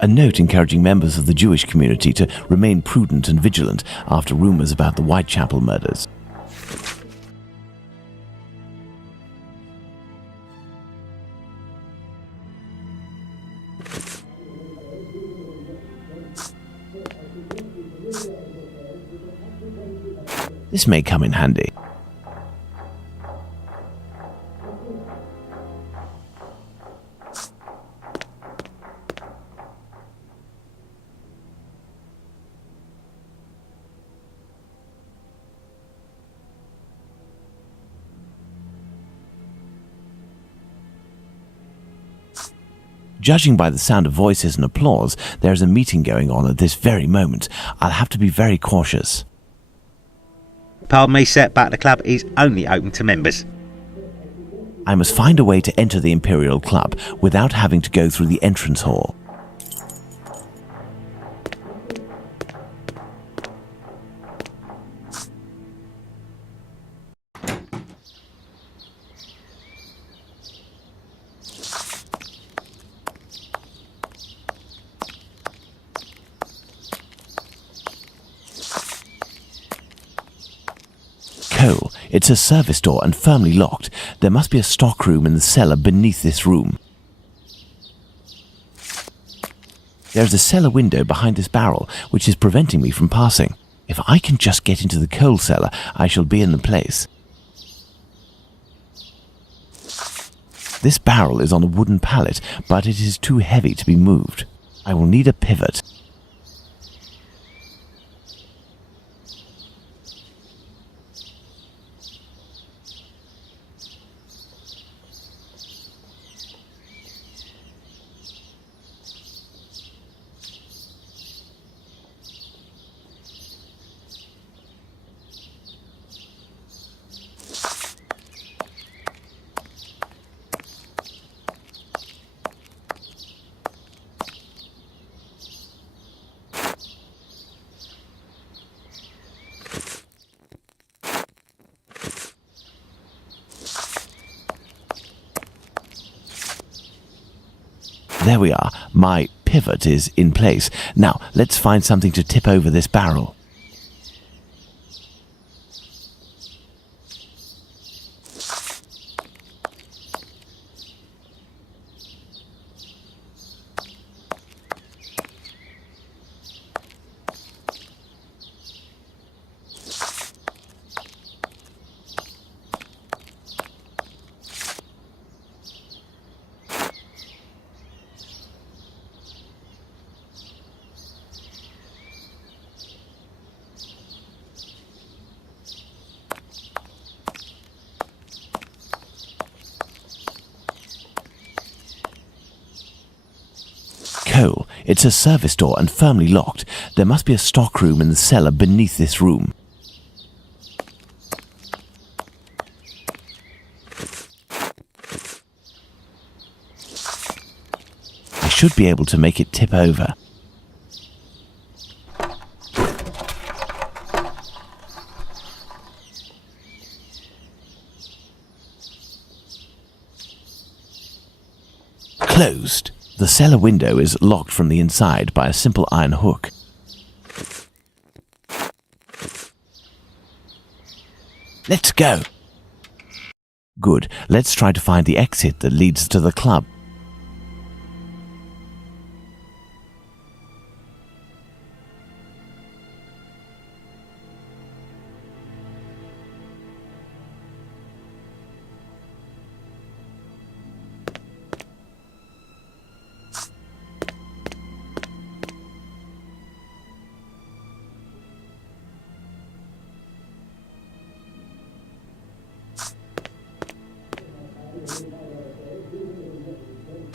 A note encouraging members of the Jewish community to remain prudent and vigilant after rumors about the Whitechapel murders. This may come in handy. Judging by the sound of voices and applause, there is a meeting going on at this very moment. I'll have to be very cautious. Pardon me, sir, but the club is only open to members. I must find a way to enter the Imperial Club without having to go through the entrance hall. Cole, it's a service door and firmly locked. There must be a stockroom in the cellar beneath this room. There is a cellar window behind this barrel, which is preventing me from passing. If I can just get into the coal cellar, I shall be in the place. This barrel is on a wooden pallet, but it is too heavy to be moved. I will need a pivot. There we are. My pivot is in place. Now, let's find something to tip over this barrel. Cole, it's a service door and firmly locked. There must be a stockroom in the cellar beneath this room. I should be able to make it tip over. Closed. The cellar window is locked from the inside by a simple iron hook. Let's go. Good. Let's try to find the exit that leads to the club.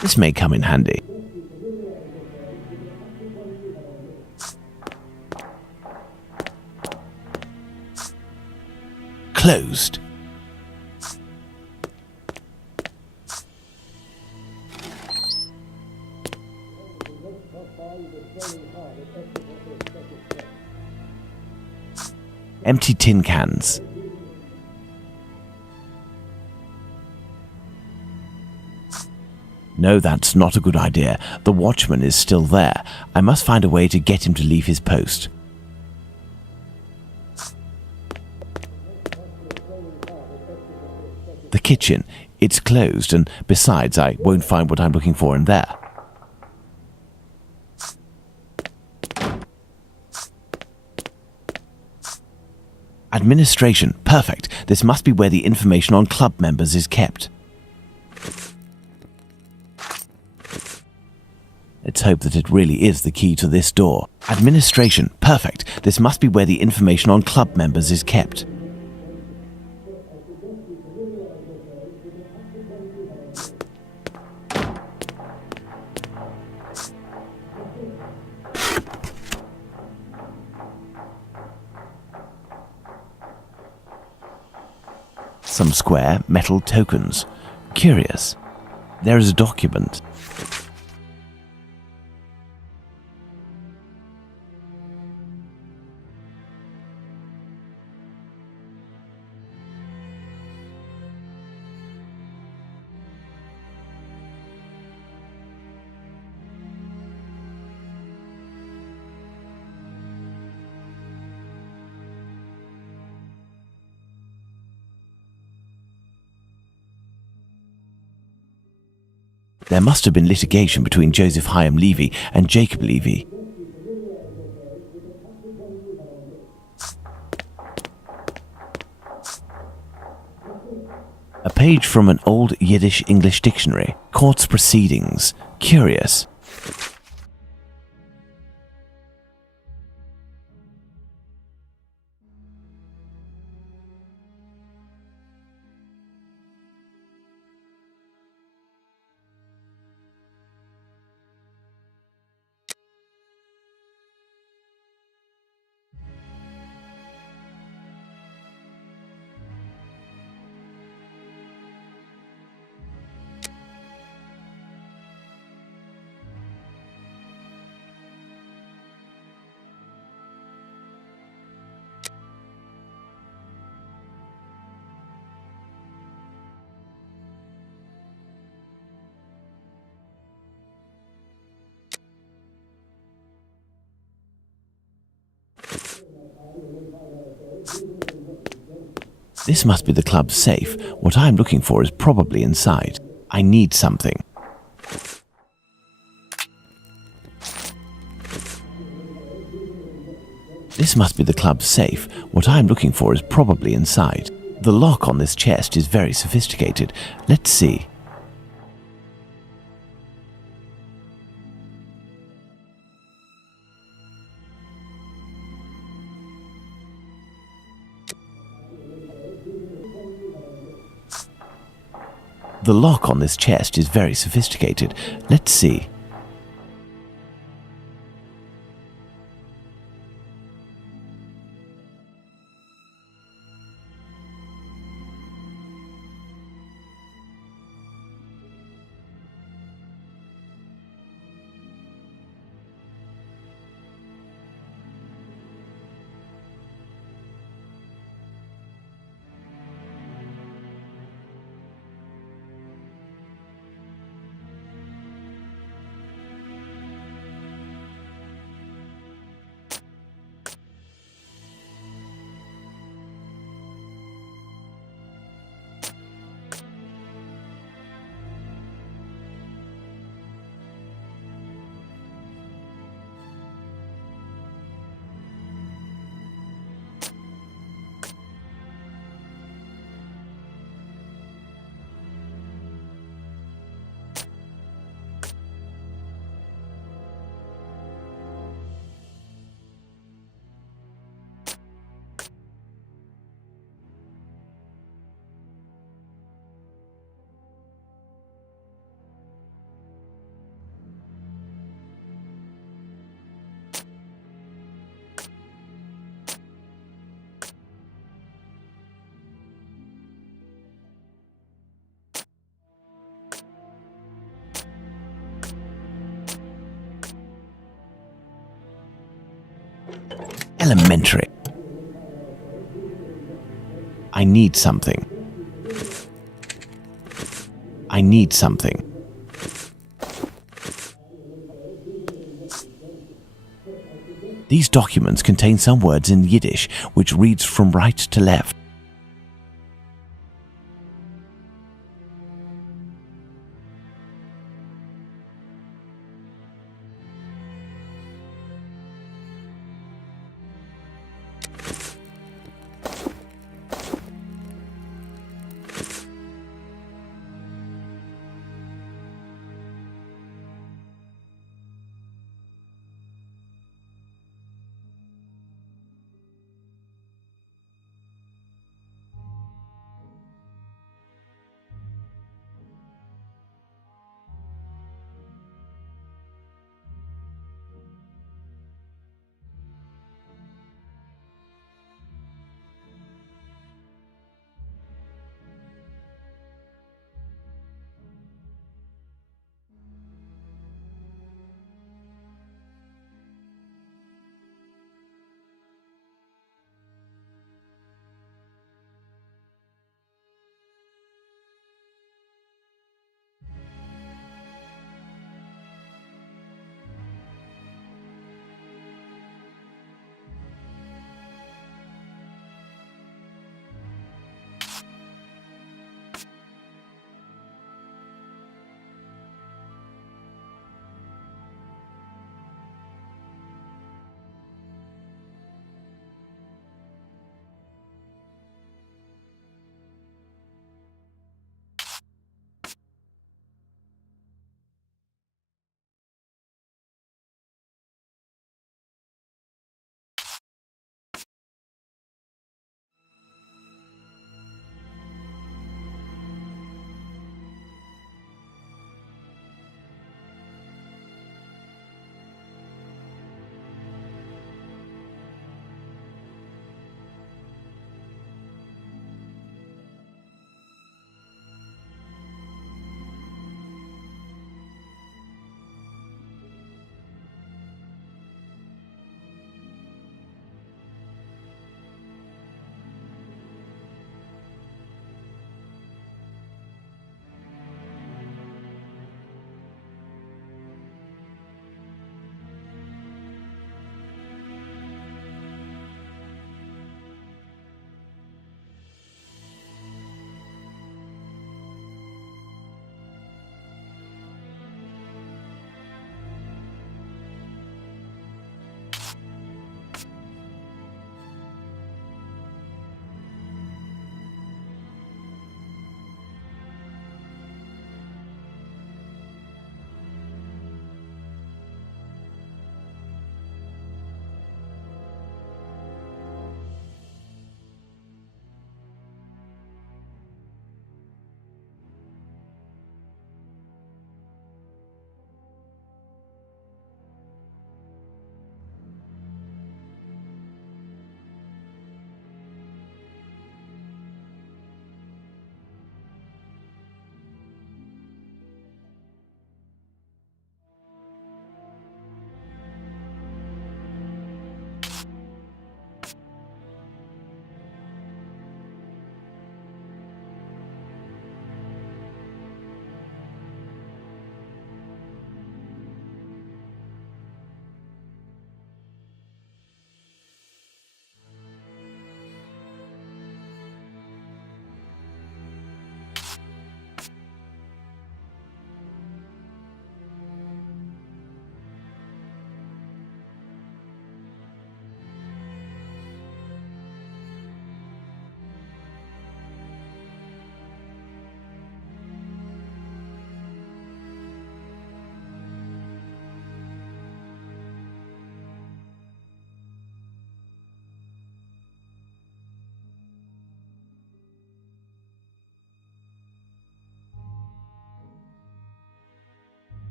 This may come in handy. Closed. Empty tin cans. No, that's not a good idea. The watchman is still there. I must find a way to get him to leave his post. The kitchen. It's closed, and besides, I won't find what I'm looking for in there. Administration. Perfect. This must be where the information on club members is kept. Let's hope that it really is the key to this door. Administration. Perfect. This must be where the information on club members is kept. Some square metal tokens. Curious. There is a document. There must have been litigation between Joseph Hyam Levy and Jacob Levy. A page from an old Yiddish-English dictionary. Court's proceedings. Curious. This must be the club's safe. What I'm looking for is probably inside. I need something. This must be the club's safe. What I'm looking for is probably inside. The lock on this chest is very sophisticated. Let's see. The lock on this chest is very sophisticated. Let's see. Elementary. I need something. I need something. These documents contain some words in Yiddish, which reads from right to left.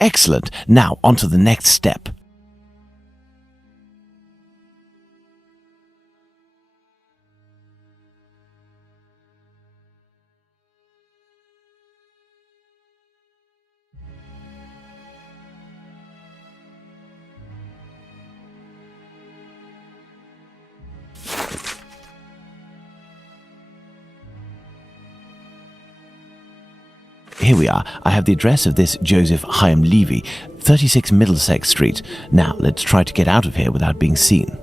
Excellent. Now on to the next step. Here we are. I have the address of this Joseph Chaim Levy, 36 Middlesex Street. Now, let's try to get out of here without being seen.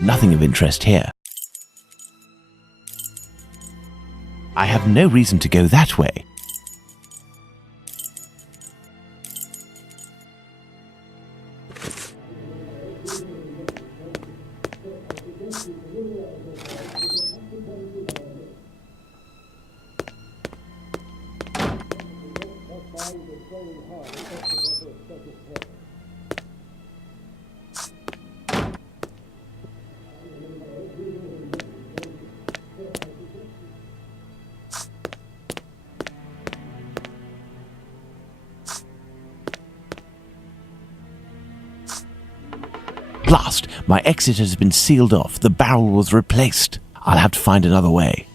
Nothing of interest here. I have no reason to go that way. Blast! My exit has been sealed off. The barrel was replaced. I'll have to find another way.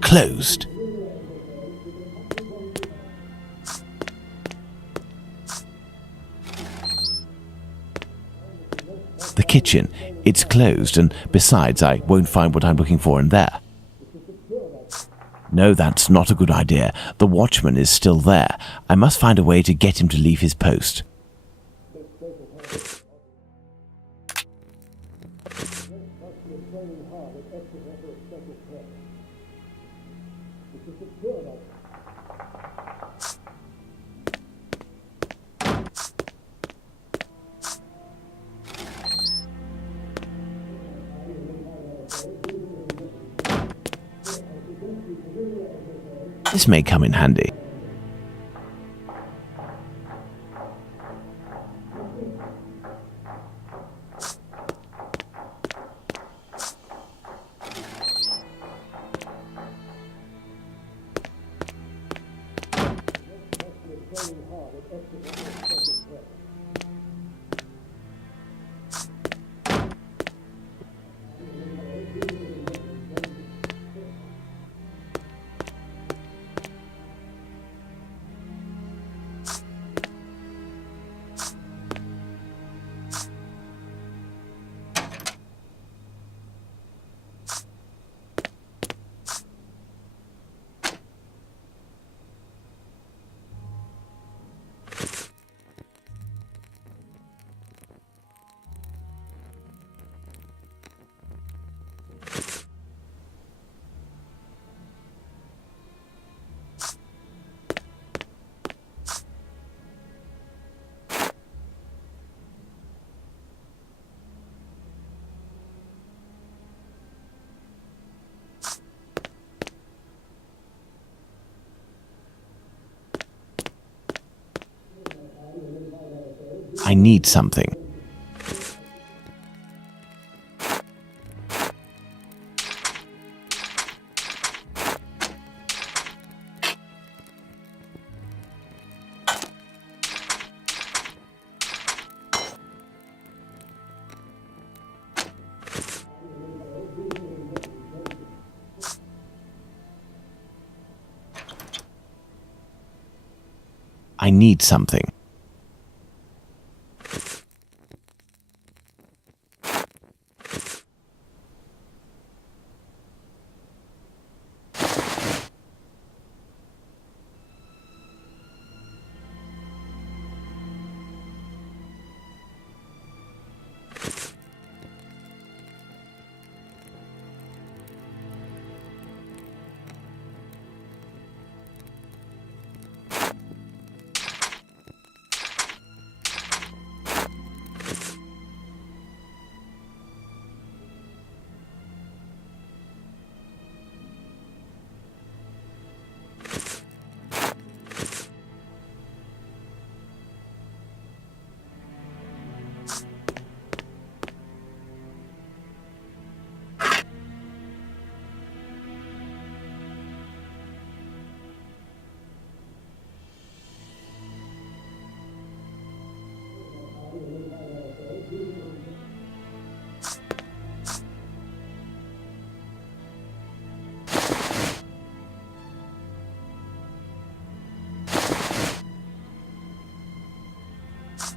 Closed. The kitchen. It's closed, and besides, I won't find what I'm looking for in there. No, that's not a good idea. The watchman is still there. I must find a way to get him to leave his post. This may come in handy. I need something. I need something.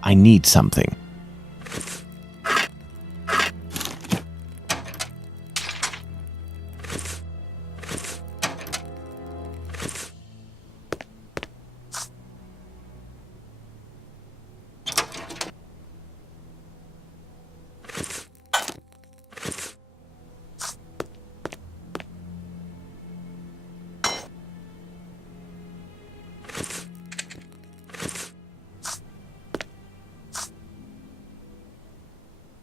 I need something.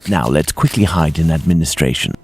Now let's quickly hide in administration.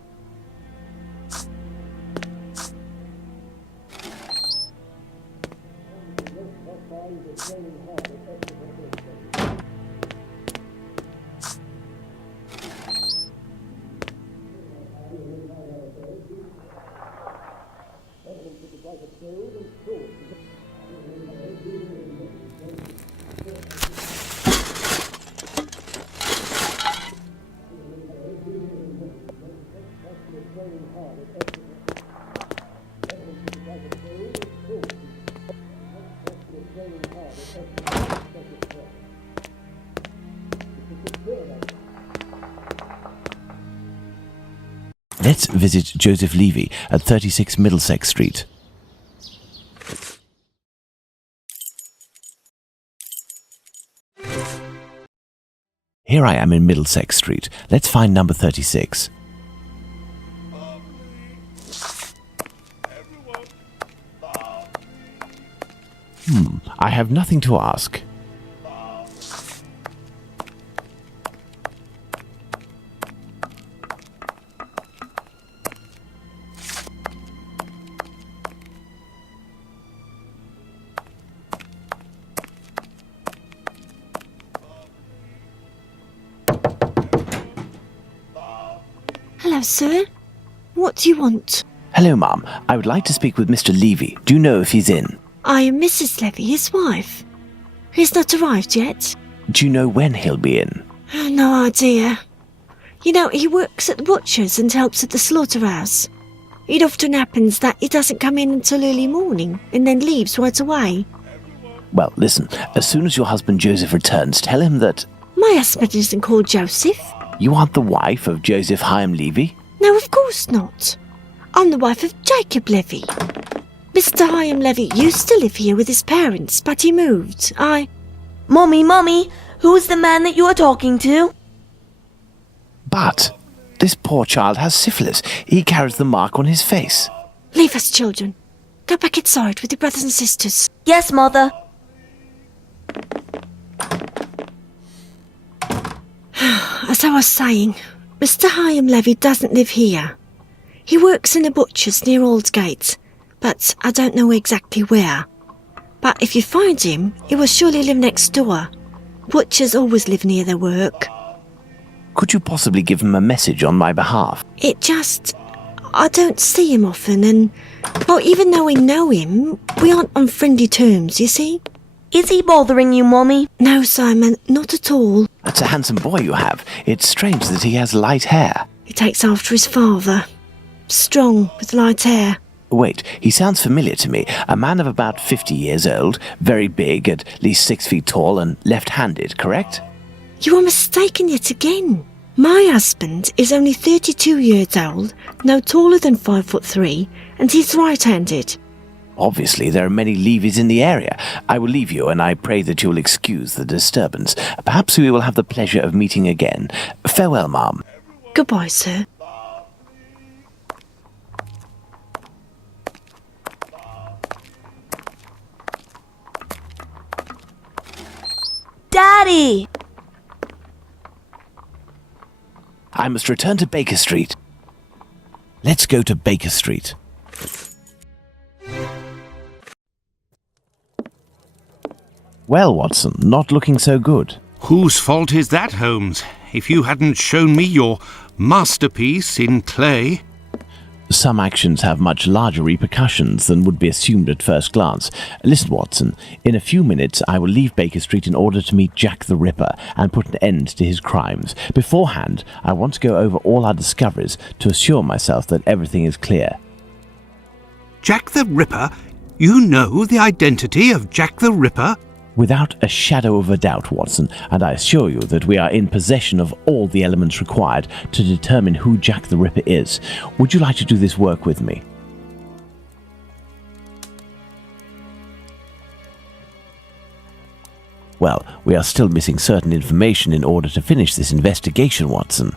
Let's visit Joseph Levy at 36 Middlesex Street. Here I am in Middlesex Street. Let's find number 36. I have nothing to ask. Hello, sir. What do you want? Hello, Ma'am. I would like to speak with Mr. Levy. Do you know if he's in? I am Mrs. Levy, his wife. He's not arrived yet. Do you know when he'll be in? No idea. You know, he works at the butcher's and helps at the slaughterhouse. It often happens that he doesn't come in until early morning and then leaves right away. Well, listen. As soon as your husband Joseph returns, tell him that... My husband isn't called Joseph. You aren't the wife of Joseph Hyam Levy? No, of course not. I'm the wife of Jacob Levy. Mr. Hyam Levy used to live here with his parents, but he moved. Mommy, who's the man that you are talking to? But this poor child has syphilis. He carries the mark on his face. Leave us, children. Go back inside with your brothers and sisters. Yes, Mother. As I was saying, Mr. Hyam Levy doesn't live here. He works in a butcher's near Aldgate, but I don't know exactly where. But if you find him, he will surely live next door. Butchers always live near their work. Could you possibly give him a message on my behalf? I don't see him often, and, well, even though we know him, we aren't on friendly terms, you see? Is he bothering you, Mommy? No, Simon, not at all. That's a handsome boy you have. It's strange that he has light hair. He takes after his father. Strong, with light hair. Wait, he sounds familiar to me. A man of about 50 years old, very big, at least 6 feet tall, and left-handed, correct? You are mistaken yet again. My husband is only 32 years old, no taller than 5'3", and he's right-handed. Obviously, there are many Levies in the area. I will leave you, and I pray that you will excuse the disturbance. Perhaps we will have the pleasure of meeting again. Farewell, Ma'am. Goodbye, sir. Daddy! I must return to Baker Street. Let's go to Baker Street. Well, Watson, not looking so good. Whose fault is that, Holmes? If you hadn't shown me your masterpiece in clay... Some actions have much larger repercussions than would be assumed at first glance. Listen, Watson, in a few minutes I will leave Baker Street in order to meet Jack the Ripper and put an end to his crimes. Beforehand, I want to go over all our discoveries to assure myself that everything is clear. Jack the Ripper? You know the identity of Jack the Ripper? Without a shadow of a doubt, Watson, and I assure you that we are in possession of all the elements required to determine who Jack the Ripper is. Would you like to do this work with me? Well, we are still missing certain information in order to finish this investigation, Watson.